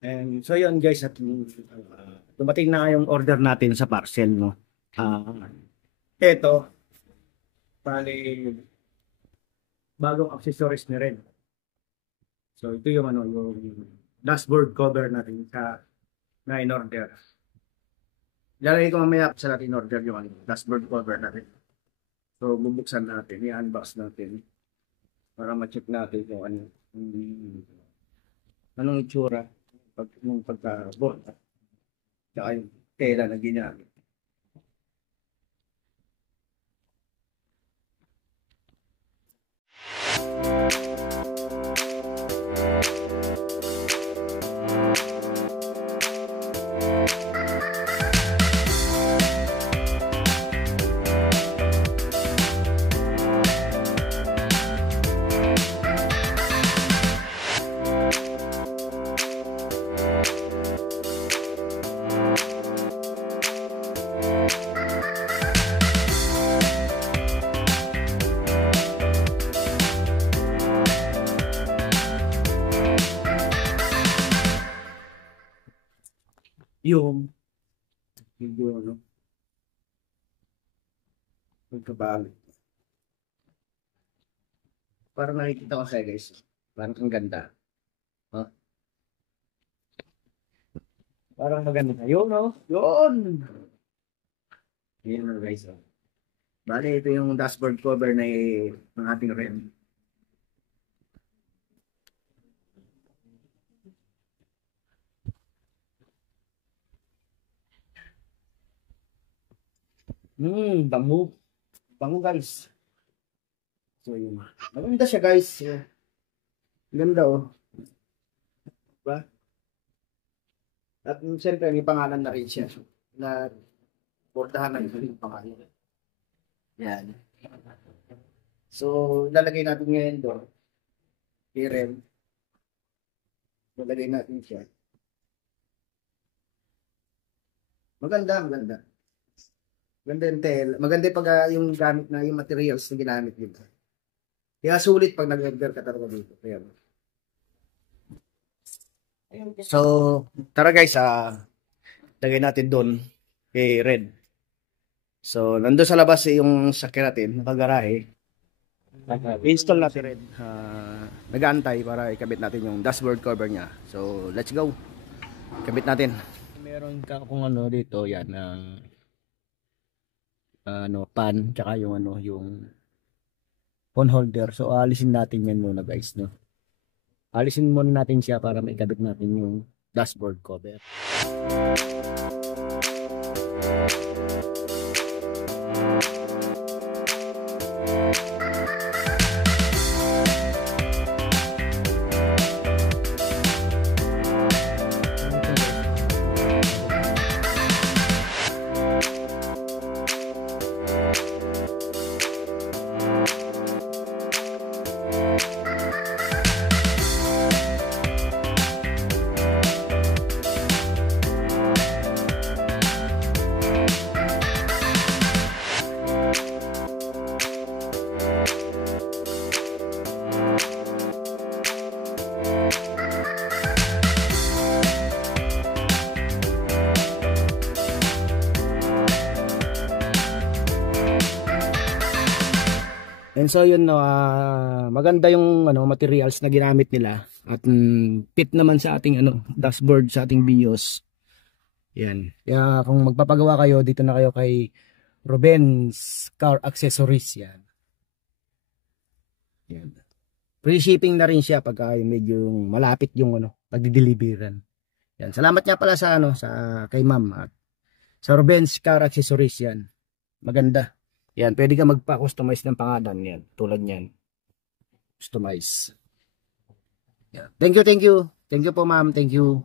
And so yun guys, at dumating na yung order natin sa parcel, no. Ito, pali bagong accessories ni Red. So ito yung yung dashboard cover natin na in order. Ilalagay ko mamaya sa natin in order yung dashboard cover natin. So bubuksan natin, i-unbox natin para ma-check natin kung anong itsura yung pagka-board tsaka yung tela na ginamit. Yung ano, pagkabalik. Parang nakikita ko sa'yo guys. Parang ang ganda. Huh? Parang maganda. Yun, no? Yun! Yun na guys. Oh. Bale, ito yung dashboard cover ng ating REM. Bango. Bango guys. So yun. Maganda siya guys. Ganda oh. Diba? At siyempre may pangalan na rin siya. Na bordahan na yung pangalan. Yan. So lalagay natin ngayon doon. I-rem. Lalagay natin siya. Maganda, maganda. Maganda yung tela. Maganda yung pag yung gamit na yung materials na ginamit dito. Kaya sulit pag nag-order ka talaga dito. Kaya. So, tara guys, lagay natin doon kay Red. So, nandun sa labas yung sakyan natin, nakagarahe. Install natin Red. Nag-aantay para ikabit natin yung dashboard cover niya. So, let's go. Ikabit natin. Meron ka kung ano dito, yan, pan, tsaka yung yung phone holder. So alisin natin yan muna guys, no. Alisin muna natin siya para maikabit natin yung dashboard cover. And so yun, no, maganda yung materials na ginamit nila at fit naman sa ating dashboard, sa ating BIOS. Yan. Kaya kung magpapagawa kayo, dito na kayo kay Ruben's Car Accessories. Yan. Yan. Free shipping na rin siya pagka medyo malapit yung pagdi-deliveran. Yan. Salamat nga pala sa kay Ma'am at sa Ruben's Car Accessories. Yan. Maganda. Yan, pwede ka magpa-customize ng pangalan yan, tulad niyan. Customize. Yan. Thank you. Thank you po ma'am, thank you.